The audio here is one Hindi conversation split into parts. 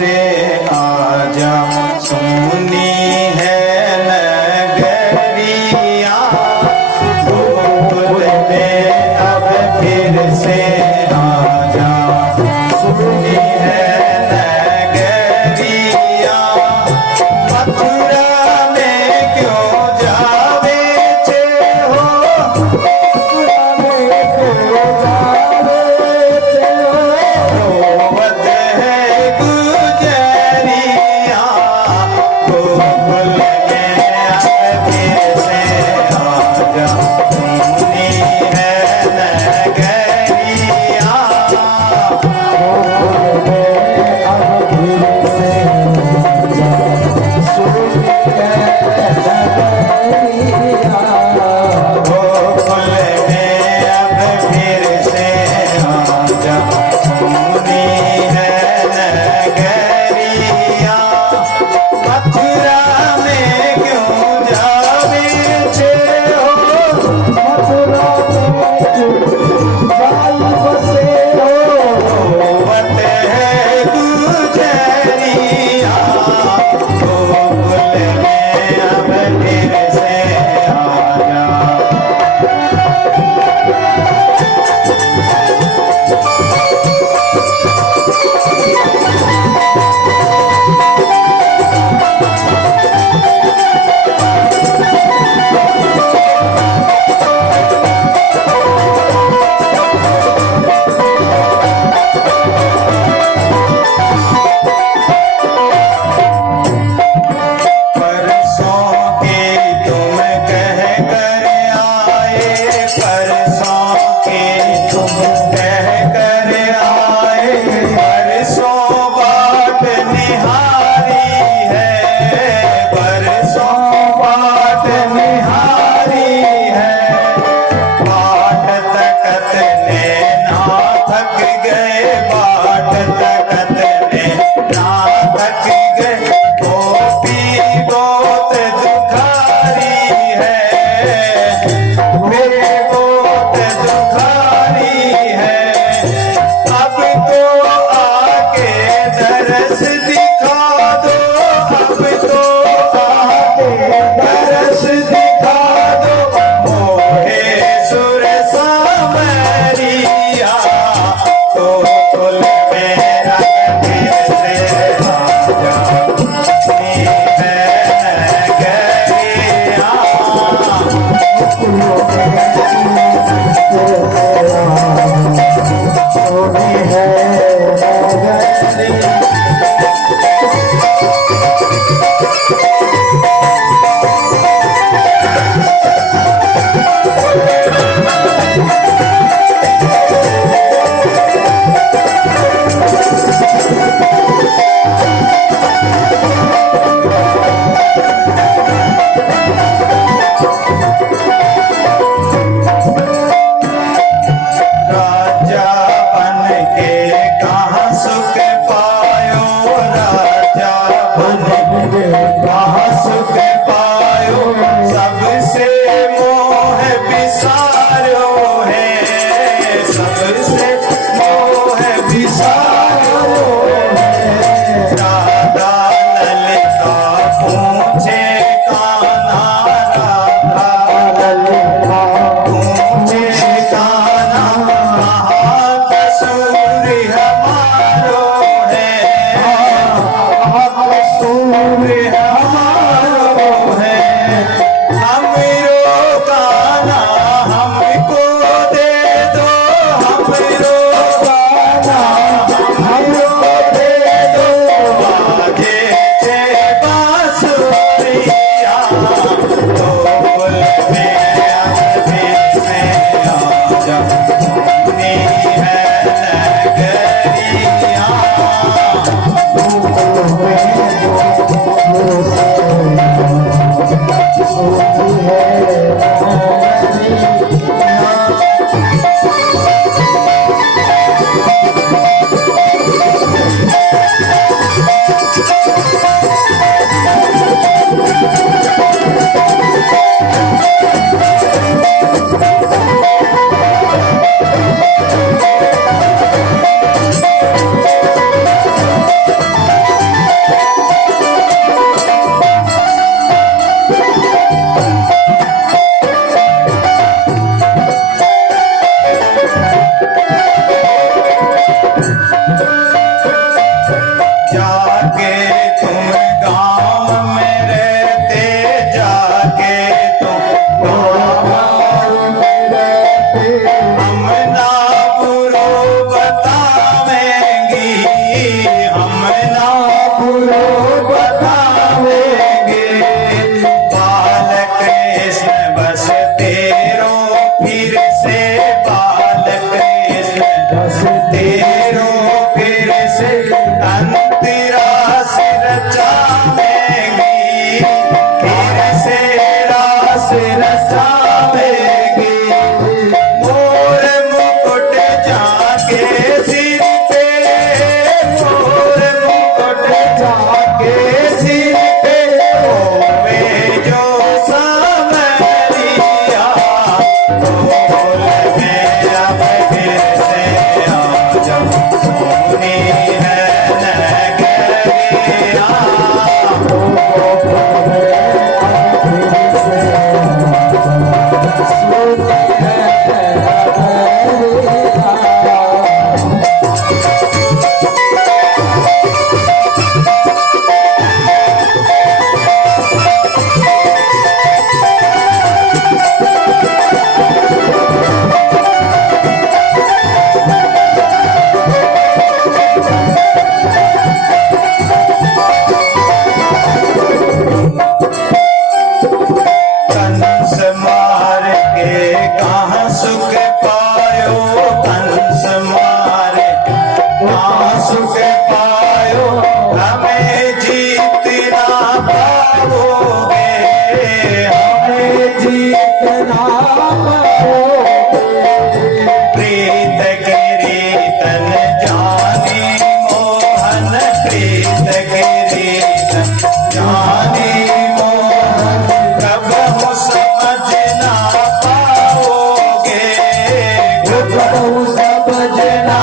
से आजा, सुनी है नगरिया। गोकुल में अब फिर से आजा, सुनी है नगरिया। मथुरा में क्यों जावे छे हो, मथुरा में क्यों जावे छे हो। रोवत है गुजरिया, गोकुल में अब फिर से आजा, सुनी है नगरिया। गोकुल में अब फिर से आजा, सुनी है नगरिया। गोकुल में अब फिर से आजा, सुनी है नगरिया। मथुरा में क्यों जावे छे हो, मथुरा में क्यों जाई बसे हो। रोवत है गुजरिया, गोकुल में अब फिर से आजा। परसों के तुम कह कर आए, परसों के तुम कह कर आए। परसों बाट निहारी है, परसों बाट निहारी है। बाट तकत ने ना थक गए, बाट तकत ने ना थक गए। गोपी बहुत दुखारी है, मेरे बहुत दुखारी है। अब तो आके दरस दिखा दो, अब तो आके दरस दिखा दो। मोहे सुर सामरिया, गोकुल में अब फिर से आजा, सुनी है नगरिया। गोकुल में सुनी है नगरिया। राजा बन के कहाँ सुख पायो, राजा बन के कहाँ सुख पायो। सबसे मोह बिसारो है, सबसे मोह बिसारो है। राधा ललिता पूछे कान्हा, राधा ललिता पूछे कान्हा। कहाँ कसूर हमारो है, कहाँ कसूर हमारो है। ज्ञानी मोहन कब हो समझ ना पाओगे, कब हो समझ ना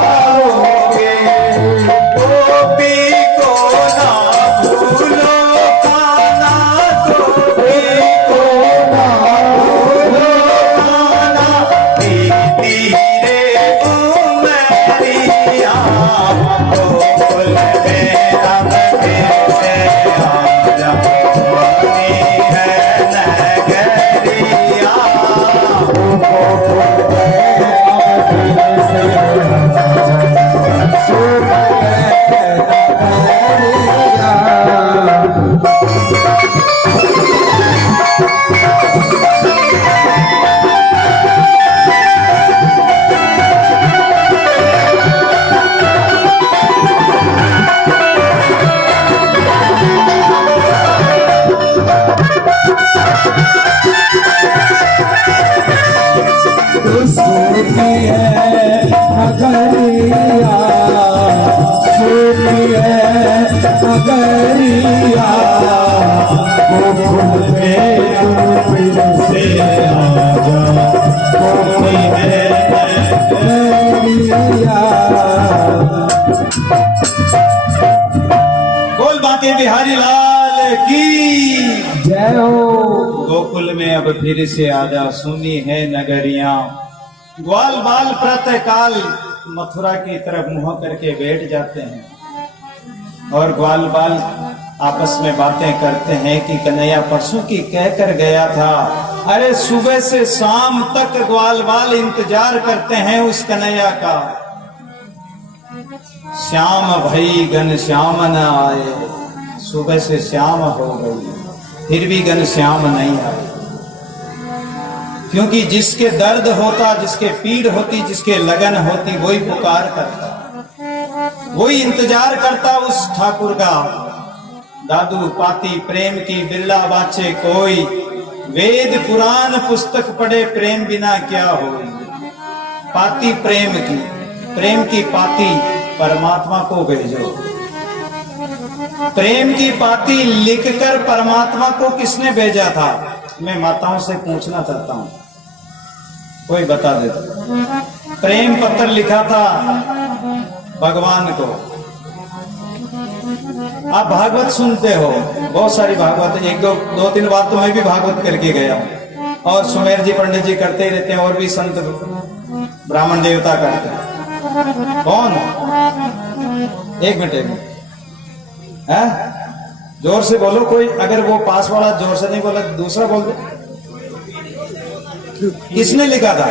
पाओगे। गोपी को ना भूलो काना, गोपी को ना भूलो काना, दीदी रे उमरिया, गोकुल में अब फिर से आजा, मोहनी है नगरिया, गोकुल में अब फिर से बोल बांके बिहारी लाल की जय हो। गोकुल में अब फिर से आजा, सुनी है नगरियां। ग्वाल बाल प्रातः काल मथुरा की तरफ मुंह करके बैठ जाते हैं और ग्वाल बाल आपस में बातें करते हैं कि कन्हैया परसों की कहकर गया था। अरे सुबह से शाम तक ग्वाल बाल इंतजार करते हैं उस कन्हैया का। श्याम भई घन श्याम न आए, सुबह से शाम हो गई फिर भी घन श्याम नहीं आए। क्योंकि जिसके दर्द होता, जिसके पीड़ होती, जिसके लगन होती, वही पुकार करता, वही इंतजार करता उस ठाकुर का। दादू पाती प्रेम की बिरला बाचे कोई, वेद पुराण पुस्तक पढ़े प्रेम बिना क्या होई। पाती प्रेम की पाती परमात्मा को भेजो। प्रेम की पाती लिखकर परमात्मा को किसने भेजा था? मैं माताओं से पूछना चाहता हूं, कोई बता दे। प्रेम पत्र लिखा था भगवान को। आप भागवत सुनते हो, बहुत सारी भागवत, एक दो तीन बार तो मैं भी भागवत करके गया हूं, और सुमेर जी पंडित जी करते ही रहते हैं, और भी संत ब्राह्मण देवता करते हैं। कौन? एक मिनट है, जोर से बोलो कोई। अगर वो पास वाला जोर से नहीं बोला, दूसरा बोल दो। किसने लिखा था?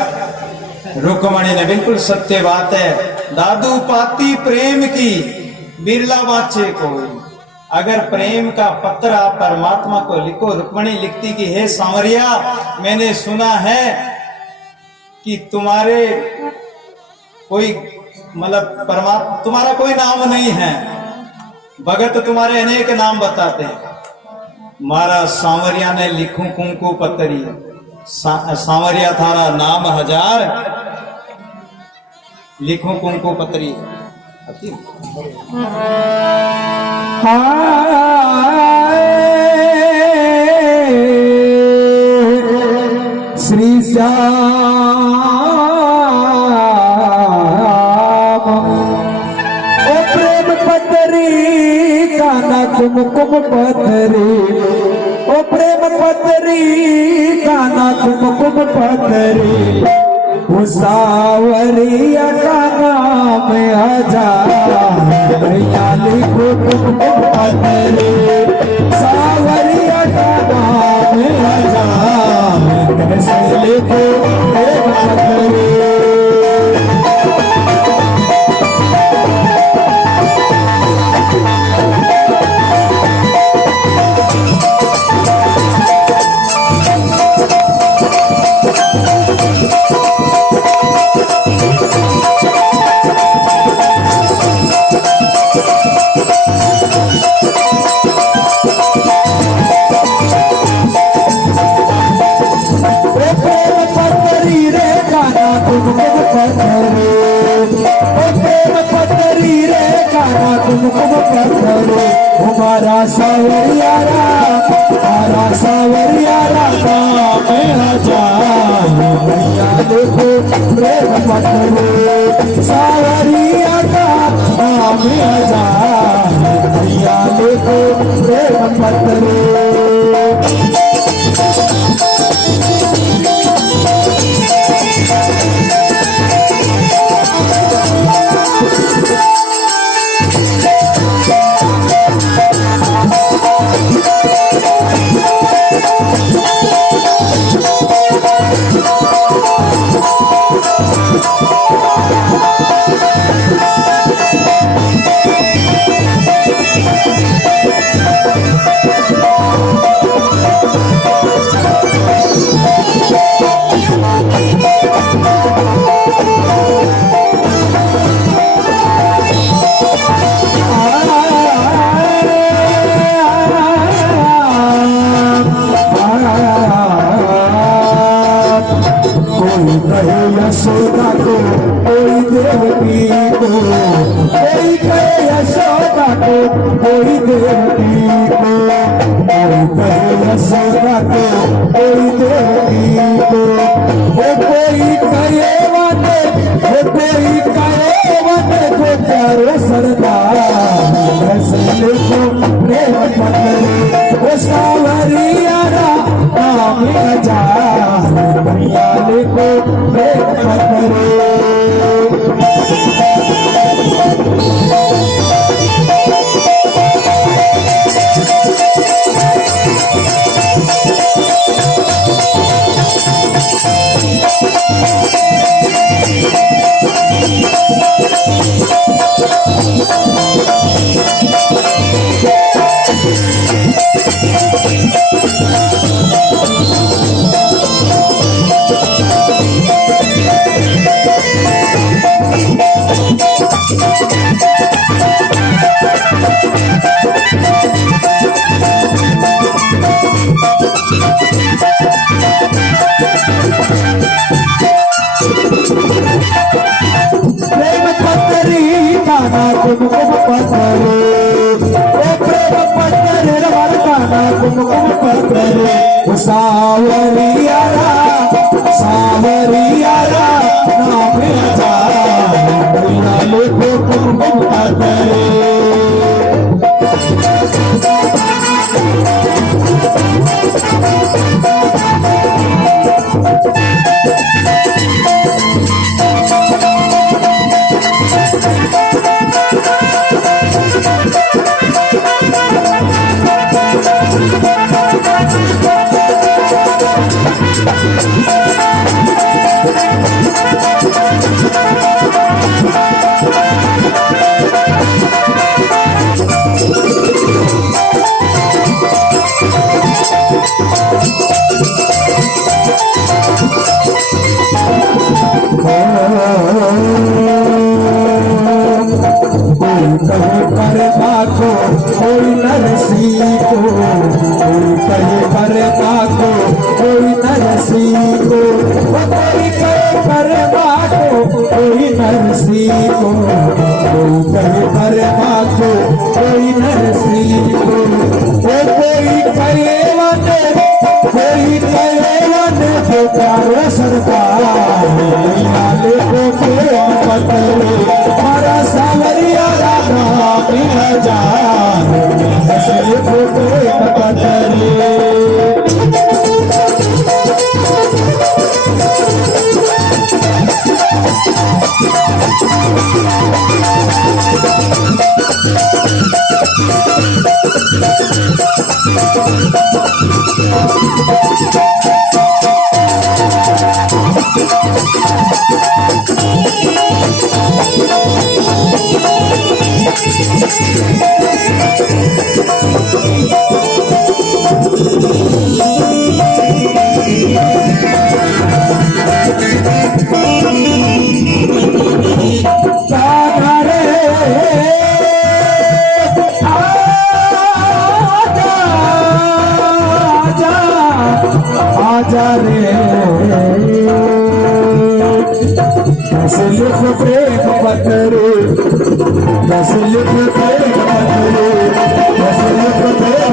रुक्मणी ने। बिल्कुल सत्य बात है। दादू पाती प्रेम की बिरला बाचे कोई। अगर प्रेम का पत्र आप परमात्मा को लिखो, रुक्मणी लिखती कि हे सांवरिया, मैंने सुना है कि तुम्हारे कोई मतलब परमात्मा, तुम्हारा कोई नाम नहीं है, भगत तुम्हारे अनेक नाम बताते हैं। मारा सांवरिया ने लिखूं कुंकू पतरी, सांवरिया थारा नाम हजार, लिखूं कुंकू पतरी। श्री श्याम ओ प्रेम पतरी काना कुमकुम पतरी, ओ प्रेम पतरी काना कुमकुम पतरी, सावरिया का नाम हजार, भैया लिखो कुमकुम पतरी, सावरिया का नाम हजार, कैसे लिखो पतरी। सावरियारा मारा सावरियारा नाम हजार भैया देखो प्रेम पत्रो सावरियारा नाम हजार भैया देखो प्रेम पत्रो यशोदा को कोई देवकी को कोई कहे यशोदा को कोई देवकी को कोई कहे यशोदा को कोई देवकी को वो कोई कहे वाने वो कोई कहे वाने को प्यारो सरदार ऐसे को प्रेम पत्रे वो सावरियारा नाम हजार भैया को प्रेम पत्रे प्रेम पत्री काना कुमकुम पत्रे ओ प्रेम पत्रे रवर काना कुमकुम पत्रे सावरियारा सावरियारा नाम हजार भैया देखो कुमकुम पत्रे कोई नरसी को कोई कहे परमा को कोई नरसी को कोई कहे परमा को कोई नरसी को कोई कहे परमा को कोई नरसी को कोई कहे वने कोई कहे वने को प्यारो सरकार को प्रेम पत्रे मारा सावरियारा नाम हजार ऐसे को प्रेम पत्रे आजा रे दस लिख प्रेम पत्रे दस लिख प्रेम पत्रे दस लिख प्रेम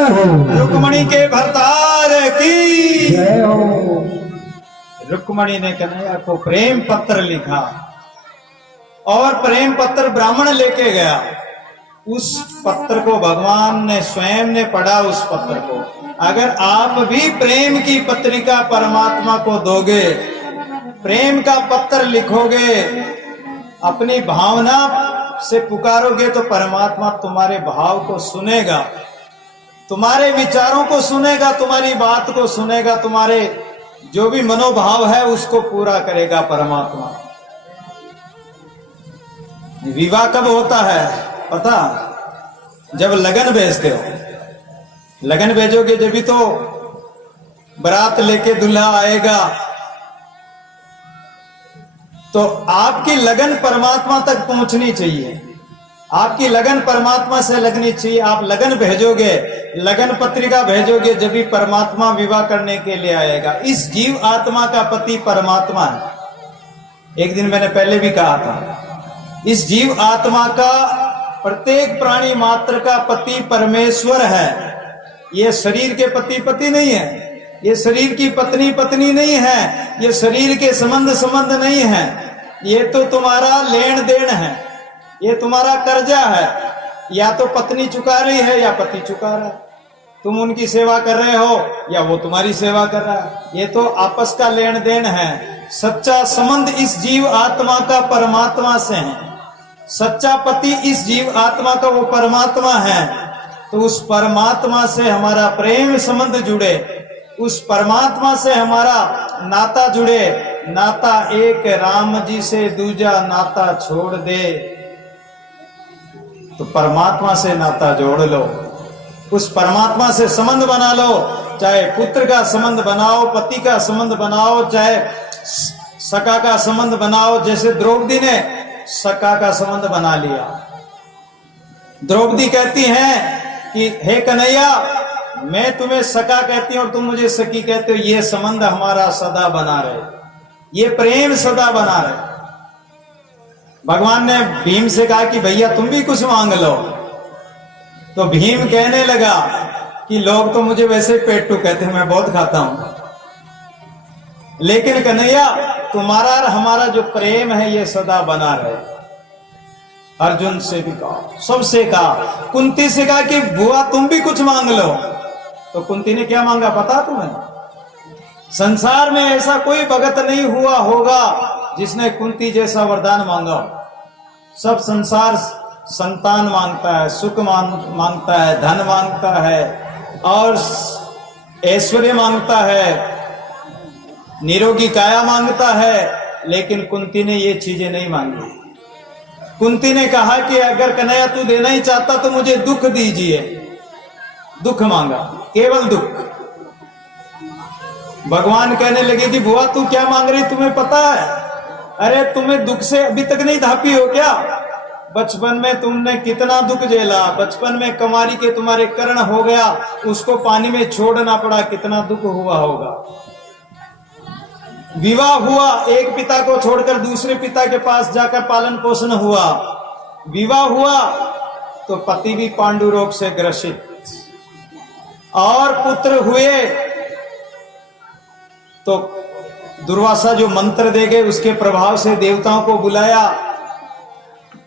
जय हो रुक्मणी के भरतार की। जय हो। रुक्मणी ने कन्हैया को प्रेम पत्र लिखा और प्रेम पत्र ब्राह्मण लेके गया। उस पत्र को भगवान ने स्वयं ने पढ़ा। उस पत्र को अगर आप भी प्रेम की पत्रिका परमात्मा को दोगे, प्रेम का पत्र लिखोगे, अपनी भावना से पुकारोगे तो परमात्मा तुम्हारे भाव को सुनेगा, तुम्हारे विचारों को सुनेगा, तुम्हारी बात को सुनेगा, तुम्हारे जो भी मनोभाव है उसको पूरा करेगा परमात्मा। विवाह कब होता है पता? जब लगन भेजते हो। लगन भेजोगे जब भी तो बारात लेके दूल्हा आएगा। तो आपकी लगन परमात्मा तक पहुंचनी चाहिए, आपकी लगन परमात्मा से लगनी चाहिए। आप लगन भेजोगे, लगन पत्रिका भेजोगे, जब भी परमात्मा विवाह करने के लिए आएगा। इस जीव आत्मा का पति परमात्मा है। एक दिन मैंने पहले भी कहा था, इस जीव आत्मा का प्रत्येक प्राणी मात्र का पति परमेश्वर है। ये शरीर के पति पति नहीं है, ये शरीर की पत्नी पत्नी नहीं है, ये शरीर के संबंध नहीं है। ये तो तुम्हारा लेन देन है, ये तुम्हारा कर्जा है। या तो पत्नी चुका रही है या पति चुका रहा है। तुम उनकी सेवा कर रहे हो या वो तुम्हारी सेवा कर रहा है। ये तो आपस का लेन देन है। सच्चा संबंध इस जीव आत्मा का परमात्मा से है। सच्चा पति इस जीव आत्मा का वो परमात्मा है। तो उस परमात्मा से हमारा प्रेम संबंध जुड़े, उस परमात्मा से हमारा नाता जुड़े। नाता एक राम जी से दूजा नाता छोड़ दे। तो परमात्मा से नाता जोड़ लो, उस परमात्मा से संबंध बना लो। चाहे पुत्र का संबंध बनाओ, पति का संबंध बनाओ, चाहे सखा का संबंध बनाओ। जैसे द्रौपदी ने सखा का संबंध बना लिया। द्रौपदी कहती हैं कि हे कन्हैया, मैं तुम्हें सखा कहती हूं और तुम मुझे सखी कहते हो। ये संबंध हमारा सदा बना रहे, ये प्रेम सदा बना रहे। भगवान ने भीम से कहा कि भैया तुम भी कुछ मांग लो। तो भीम कहने लगा कि लोग तो मुझे वैसे पेट्टू कहते हैं, मैं बहुत खाता हूं, लेकिन कन्हैया तुम्हारा और हमारा जो प्रेम है ये सदा बना रहे। अर्जुन से भी कहा, सबसे कहा, कुंती से कहा कि बुआ तुम भी कुछ मांग लो। तो कुंती ने क्या मांगा पता तुम्हें? संसार में ऐसा कोई भगत नहीं हुआ होगा जिसने कुंती जैसा वरदान मांगा। सब संसार संतान मांगता है, सुख मांगता है, धन मांगता है और ऐश्वर्य मांगता है, निरोगी काया मांगता है। लेकिन कुंती ने ये चीजें नहीं मांगी। कुंती ने कहा कि अगर कन्हैया तू देना ही चाहता तो मुझे दुख दीजिए। दुख मांगा, केवल दुख। भगवान कहने लगे कि बुआ तू क्या मांग रही तुम्हें पता है? अरे तुम्हें दुख से अभी तक नहीं धापी हो क्या? बचपन में तुमने कितना दुख झेला। बचपन में कमारी के तुम्हारे कर्ण हो गया, उसको पानी में छोड़ना पड़ा, कितना दुख हुआ होगा। विवाह हुआ, एक पिता को छोड़कर दूसरे पिता के पास जाकर पालन पोषण हुआ। विवाह हुआ तो पति भी पांडु रोग से ग्रसित, और पुत्र हुए तो दुर्वासा जो मंत्र दे गए उसके प्रभाव से देवताओं को बुलाया।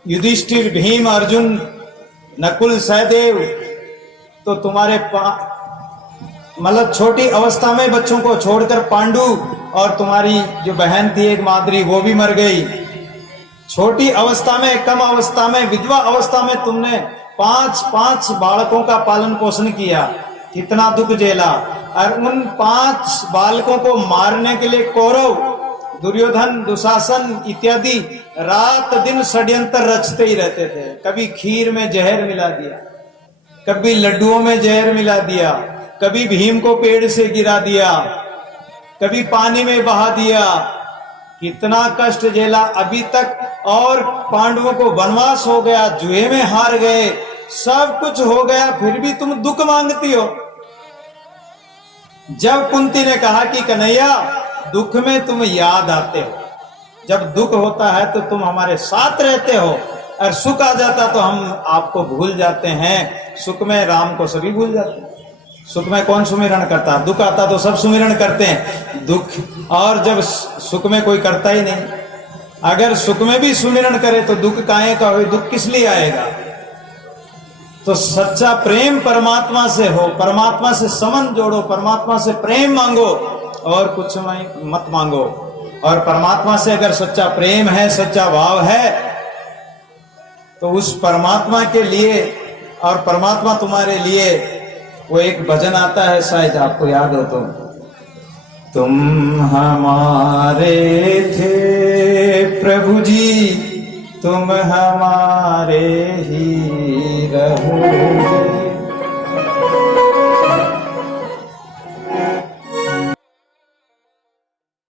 युधिष्ठिर, भीम, अर्जुन, नकुल, सहदेव, तो तुम्हारे मतलब छोटी अवस्था में बच्चों को छोड़कर पांडु और तुम्हारी जो बहन थी एक माद्री वो भी मर गई। छोटी अवस्था में, कम अवस्था में, विधवा अवस्था में तुमने 5 बालकों का पालन पोषण किया, कितना दुख झेला। और उन 5 बालकों को मारने के लिए कौरव, दुर्योधन, दुशासन इत्यादि रात दिन षड्यंत्र रचते ही रहते थे। कभी खीर में जहर मिला दिया, कभी लड्डुओं में जहर मिला दिया, कभी भीम को पेड़ से गिरा दिया, कभी पानी में बहा दिया। कितना कष्ट झेला अभी तक। और पांडवों को वनवास हो गया, जुए में हार गए, सब कुछ हो गया, फिर भी तुम दुख मांगती हो। जब कुंती ने कहा कि कन्हैया दुख में तुम याद आते हो, जब दुख होता है तो तुम हमारे साथ रहते हो, और सुख आ जाता तो हम आपको भूल जाते हैं। सुख में राम को सभी भूल जाते हैं। सुख में कौन सुमिरन करता, दुख आता तो सब सुमिरन करते हैं, दुख और जब सुख में कोई करता ही नहीं। अगर सुख में भी सुमिरन करे तो दुख काहे का हो, दुख किस लिए आएगा। तो सच्चा प्रेम परमात्मा से हो, परमात्मा से संबंध जोड़ो, परमात्मा से प्रेम मांगो और कुछ मत मांगो। और परमात्मा से अगर सच्चा प्रेम है, सच्चा भाव है, तो उस परमात्मा के लिए और परमात्मा तुम्हारे लिए, वो एक भजन आता है, शायद आपको याद हो तो, तुम हमारे थे प्रभु जी, तुम